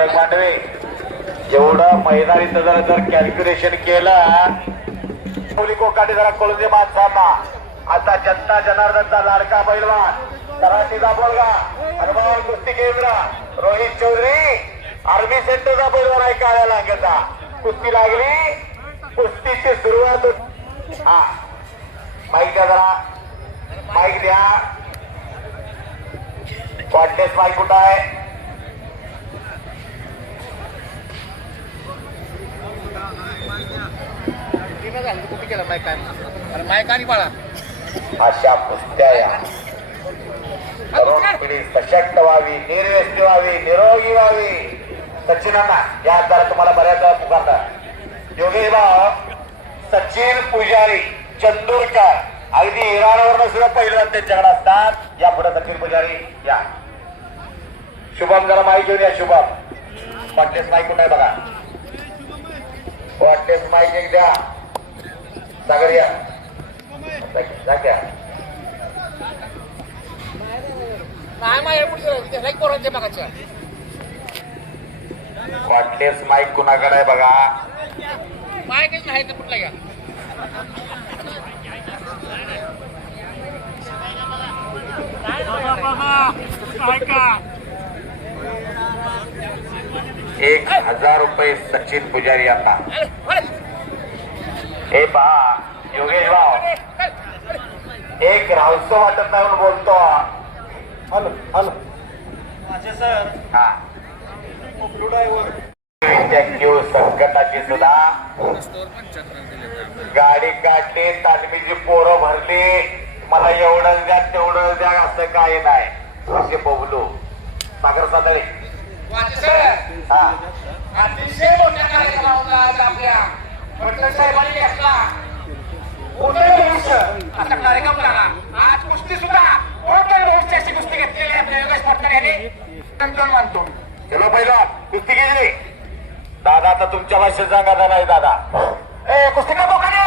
मित्र मांडवे जेवढं मैदानीचं जर जर कॅल्क्युलेशन केलं मुली जरा कळून दे माणसांना आता जनता जनार्दनचा लाडका पैलवान तराटीचा बोलगा हनुमान कुस्ती केंद्र रोहित चौधरी आर्मी सेंटरचा पैलवान आहे काळ्या लांगेचा. कुस्ती लागली? कुस्तीची सुरुवात हा. माईक द्या जरा. माईक द्या. कॉन्टेस्ट माईक कुठं आहे? बाळा. अशा कुस्त्या या तरुण पिढी सशक्त व्हावी निर्व्यस्ती व्हावी निरोगी व्हावी. सचिनांना या आधार तुम्हाला बऱ्याच वेळा पुकारतात. योगेश भाऊ सचिन पुजारी चंदूरकर अगदी इराणवर सुद्धा पहिलं त्यांच्याकडे असतात. या पुढे सचिन पुजारी या. शुभम जरा माईक घेऊन या शुभम. वाटलेस माईक कुठे बघा? वाटलेस माईक एक द्या. सागर या माईक कुणाकडे आहे बघा? मायकच नाही तर कुठला घ्या. एक हजार रुपये सचिन पुजारी यांना हे पहा योगेश भाऊ. एक रावस वाटत नाही म्हणून बोलतो. Hello hello. हा. संकटाची सुद्धा. गाडी काढली तालमीची पोरं भरली? मला एवढंच द्या तेवढंच द्या असं काही नाही. असे बोलू सागर सादळे हा. अतिशय मोठ्या कार्यक्रमाला आज आपल्या भटकर साहेबांनी घेतला. मोठं भविष्य असा कार्यक्रम झाला आज कुस्ती सुद्धा मोठं भविष्य अशी कुस्ती घेतलेली आपल्या योगेश पटकर यांनी. टणटण मानतो चलो पहिला कुस्ती दादा आता तुमच्या भाषेत सांगा नाही दादा. ए कुस्ती का बोकाने?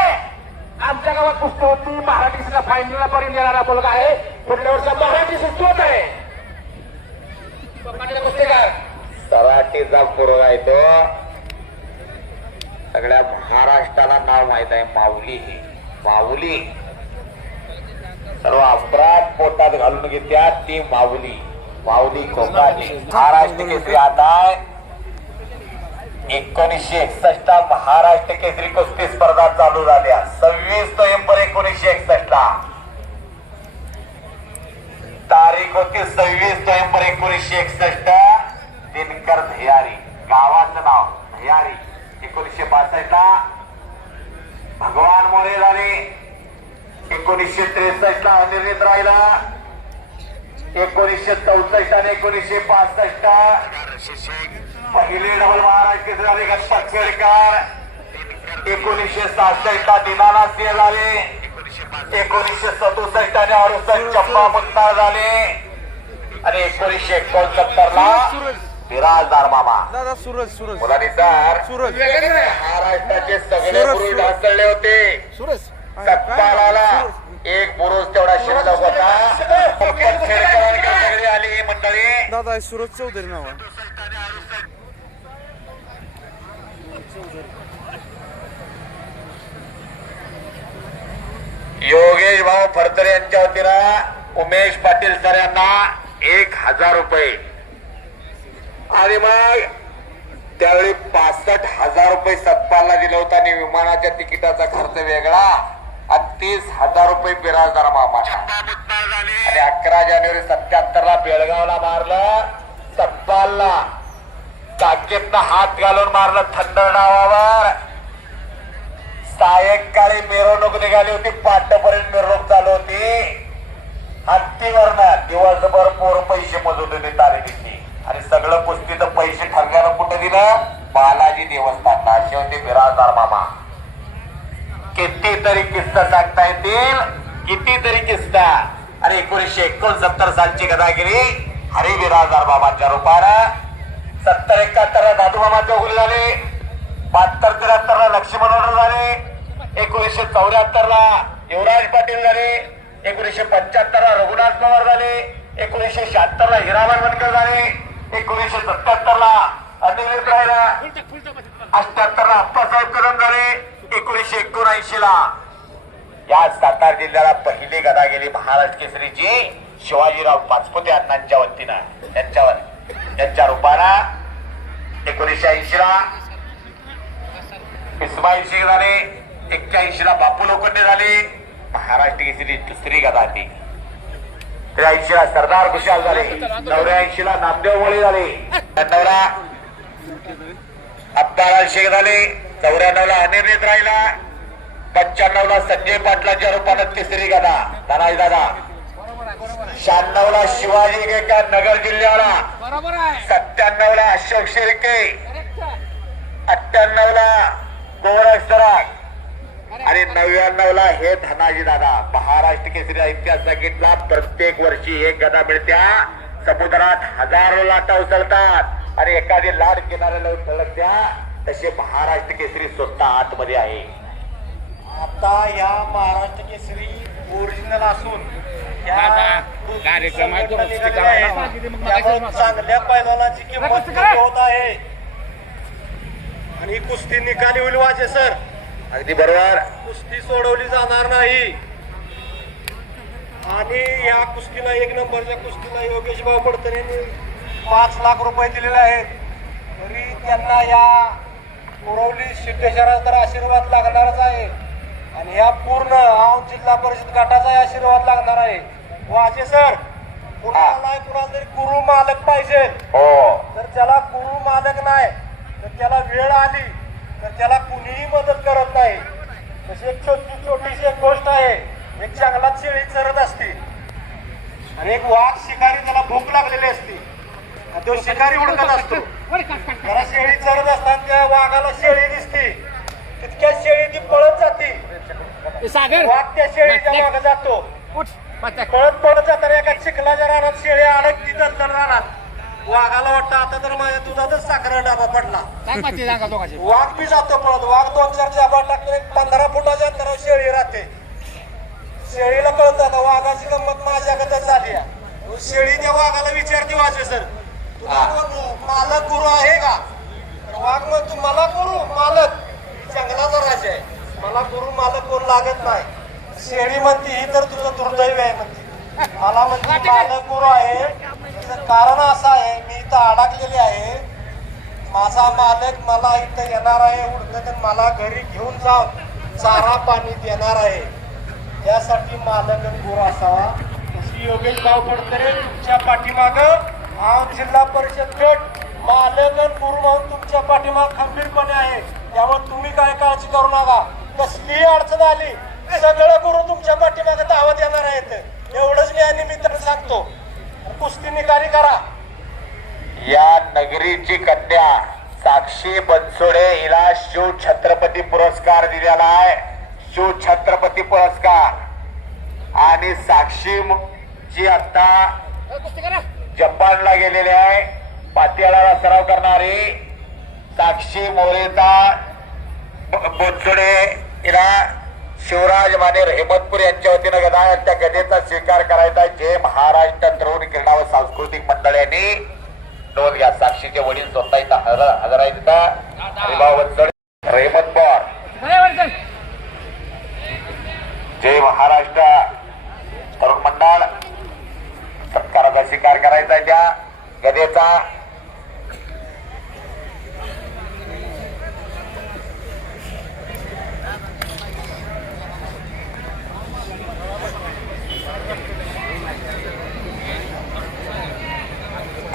आमच्या गावात कुस्ती होती. मराठी फायनलला पर्यंत येणारा मुलगा आहे. पुढल्या वर्षी मराठी सुट्टी होत आहे. कुस्तीकार सराटीचा पोरगा आहे तो. सगळ्या महाराष्ट्राला नाव माहीत आहे माऊली हे. माऊली. सर्व अपराध पोटात घालून घेत्या ती माऊली. माऊली कोकाली महाराष्ट्र केसरी आता एकोणीसशे एकसष्ट महाराष्ट्र केसरी कुस्ती स्पर्धा चालू झाल्या. सव्वीस नोव्हेंबर एकोणीसशे एकसष्ट ला तारीख होती सव्वीस नोव्हेंबर एकोणीसशे एकसष्ट. दिनकर धयारी गावाचं नाव धयारी एकोणीसशे बासष्ट ला भगवान मोरे झाले एकोणीसशे त्रेसष्ट ला अनिर्णित राहिला. एकोणीसशे चौसष्ट आणि एकोणीसशे पासष्ट. पहिले डबल महाराष्ट्र झाले गणपत खेडकर एकोणीसशे सहासष्ट ला दिनानाथ सिंह झाले. एकोणीसशे सदुसष्ट आणि अडुसष्ट चप्पा मुत्तार झाले. आणि एकोणीसशे एकोणसत्तर ला बिराजदार मामा. दादा सूरज सूरज. मुलांनी सर सूरज. महाराष्ट्राचे सगळे पुरुष सुरज. ढासळले होते. सूरज. सत्ताराला एक पुरुष तेवढा शिल्लक होता. सगळी आली ही मंडळी? दादा सूरज चौधरी नाव आहे. योगेश भाऊ फडतरे यांच्या वतीनं उमेश पाटील सर यांना एक हजार रुपये. आणि मग त्यावेळी पासष्ट हजार रुपये सतपालला दिला होता आणि विमानाच्या तिकिटाचा खर्च वेगळा आणि तीस हजार रुपये बिराजदार मामा आणि अकरा जानेवारी सत्याहत्तर ला बेळगावला मारलं सतपालला काकेतनं हात घालून मारलं थंड नावावर. सायंकाळी मिरवणूक निघाली होती पाटपर्यंत मिरवणूक चालू होती. हत्तीवरनं दिवसभर पोर पैसे मोजून होते तारीख आणि सगळं कुस्तीचं पैसे ठरल्यानं कुठं दिलं? बालाजी देवस्थानला असे बिराजदार मामा. कितीतरी किस्सा सांगता येतील. कितीतरी किस्सा. आणि एकोणीसशे एकोणसत्तर सालची गदागिरी. हरी बिराजदार बाबांच्या रूपानं. सत्तर एकाहत्तर दादू मामा चौगुले झाले. बहात्तर त्र्याहत्तर ला लक्ष्मण ऑर्डर झाले. एकोणीसशे चौऱ्याहत्तर ला युवराज पाटील झाले. एकोणीसशे पंच्याहत्तर ला रघुनाथ पवार झाले. एकोणीसशे शहात्तर ला हिराबाई बनकर झाले. एकोणीसशे सत्याहत्तर ला अनिर्णित राहिला. अठ्याहत्तर ला अप्पासाहेब कदम झाले एकोणीसशे एकोणऐंशी ला या सातारा जिल्ह्याला पहिली गदा गेली महाराष्ट्र केसरीची. शिवाजीराव पाचपुते अण्णांच्या वतीनं त्यांच्यावर त्यांच्या रूपानं. एकोणीसशे ऐंशी ला इस्माईल शेख झाले एक्क्याऐंशी ला बापू लोखंडे झाले. महाराष्ट्र केसरी दुसरी गदा ती. त्र्याऐंशी ला सरदार खुशाल झाले. नवऱ्याऐंशी ला नामदेव मोळे झाले. नवरा अब्दालाल शेख झाले. चौऱ्याण्णव ला अनिर्णित राहिला. पंच्याण्णव ला संजय पाटलांच्या रूपानं तिसरी गादा. धनाजी दादा. शहाण्णव ला शिवाजी केकर नगर जिल्ह्याला. सत्त्याण्णव ला अशोक शिर्के. अठ्ठ्याण्णव ला गोरख सराग. आणि नव्याण्णव ला हे धनाजी दादा महाराष्ट्र केसरी इतिहास सांगितला प्रत्येक वर्षी एक गदा मिळत्या. समुद्रात हजारो लाटा उसळतात आणि एखादी लाट किनाऱ्याला धडकत्या तसे महाराष्ट्र केसरी स्वतः आतमध्ये आहे. आता या महाराष्ट्र केसरी ओरिजिनल असून चांगल्या पैलवानाची किंमत होत आहे. आणि कुस्ती निकाली होईल वाजे सर. अगदी बरोबर. कुस्ती सोडवली जाणार नाही. आणि या कुस्तीला एक नंबरच्या कुस्तीला योगेश भाऊ पडतरे पाच लाख रुपये दिलेले आहेत. तरी त्यांना या पुरवली सिद्धेश्वराचा तर आशीर्वाद लागणारच आहे. आणि या पूर्ण औंध जिल्हा परिषद गटाचा आशीर्वाद लागणार आहे. वाजे सर कुणाला नाही कुणाला तरी गुरु मालक पाहिजे. हो. जर त्याला गुरु मालक नाही तर त्याला वेळ आली. तर त्याला कुणीही मदत करत नाही. तशी एक छोटी छोटीशी एक गोष्ट आहे. एक जंगलात शेळी चरत असते. आणि एक वाघ शिकारी त्याला भूक लागलेली असते. तो शिकारी हुडकत असतो. त्याला शेळी चरत असताना त्या वाघाला शेळी दिसते. तितक्या शेळी ती पळत जाते. वाघ त्या शेळीच्या मागे जातो. पळत पळत जाताना एका चिखलाच्या रानात शेळी अडकती दलदल रानात. वाघाला वाटतं आता तर माझ्या दुधातच साखर डबा पडला. सांगा दोघांचे. वाघ बी जातो पळत वाघ दोन चार जाबा टाकले पंधरा फुटाच्या अंतरावर शेळी राहते. शेळीला कळत आता वाघाची गंमत माझ्याकडे झाली आहे. शेळी त्या वाघाला विचारते वाजे सर तुला कोण मालक गुरु आहे का? तर वाघ मग तू मला गुरु मालक. जंगलाचा राजा आहे. मला गुरु मालक कोण लागत नाही. शेळी म्हणते ही तर तुझं दुर्दैव आहे. म्हणते मला म्हणते मालक गुरु आहे. त्याचं कारण असं आहे मी इथं अडकलेली आहे. माझा मालक मला इथं येणार आहे उडकत मला घरी घेऊन जाऊन चारा पाणी देणार आहे. यासाठी मालक गोर असावा. श्री योगेश भाऊ पडतरे तुमच्या पाठीमाग. जिल्हा परिषद गट मालक गुरु म्हणून तुमच्या पाठीमाग खंबीरपणे आहे. त्यामुळे तुम्ही काय काळजी करू नका. कसलीही अडचण आली सगळं गुरु तुमच्या पाठीमागे दावत येणार आहेत एवढंच मी या निमित्तानं सांगतो निकाली करा. या नगरीची कन्या साक्षी बनसोडे हिला शिव छत्रपती पुरस्कार दिलेला आहे. शिव छत्रपती पुरस्कार. आणि साक्षी जी आता. जपानला गेलेली आहे पातियाळाला सराव करणारी साक्षी मोरेचा ब- बनसोडे हिला शिवराज माने हेमतपूर यांच्या वतीनं गदा त्या गदेचा स्वीकार करायचा जे महाराष्ट्र तरुण क्रीडा व सांस्कृतिक मंडळ. यांनी नोंद घ्या साक्षीचे वडील स्वतः इथं हजर हजर आहेत इथं हरिभाऊ बनसोडे रेहमतपूर चला, वर चल. जय महाराष्ट्र तरुण मंडळ सत्काराचा स्वीकार करायचा आहे त्या गदेचा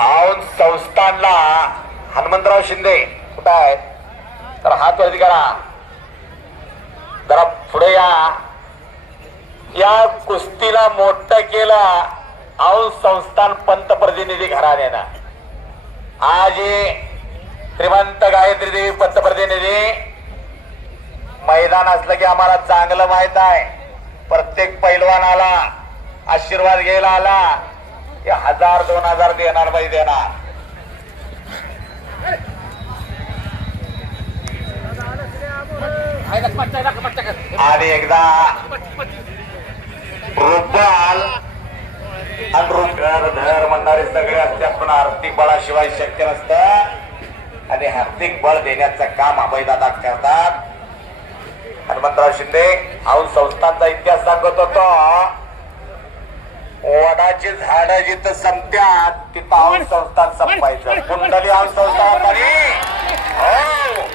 औंध संस्थानला हनुमंतराव शिंदे. कुठं आहेत तर हात वरती करा. जरा पुढे या. या कुस्तीला मोठं केलं. औंध संस्थान पंतप्रतिनिधी घराण्यानं. आज श्रीमंत गायत्री देवी पंतप्रतिनिधी. मैदान असलं की आम्हाला चांगलं माहीत आहे. प्रत्येक पैलवान आला आशीर्वाद घ्यायला आला. की हजार दोन हजार देणार पाहिजे देणार आहे ना, पटक, नका पटक कर. आणि एकदा रुपाल आणि धर म्हणणारे सगळे असतात पण आर्थिक बळाशिवाय शक्य नसतं. आणि हार्दिक बळ देण्याचं काम अभयदादा करतात. हनुमंतराव शिंदे औन संस्थांचा इतिहास सांगत होतो. वडाची झाड जिथं संपत्यात तिथं औन संस्थान संपायचं. कुंडली औन संस्थान हो.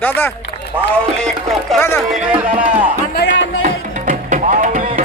दादा माऊली कोकण माऊली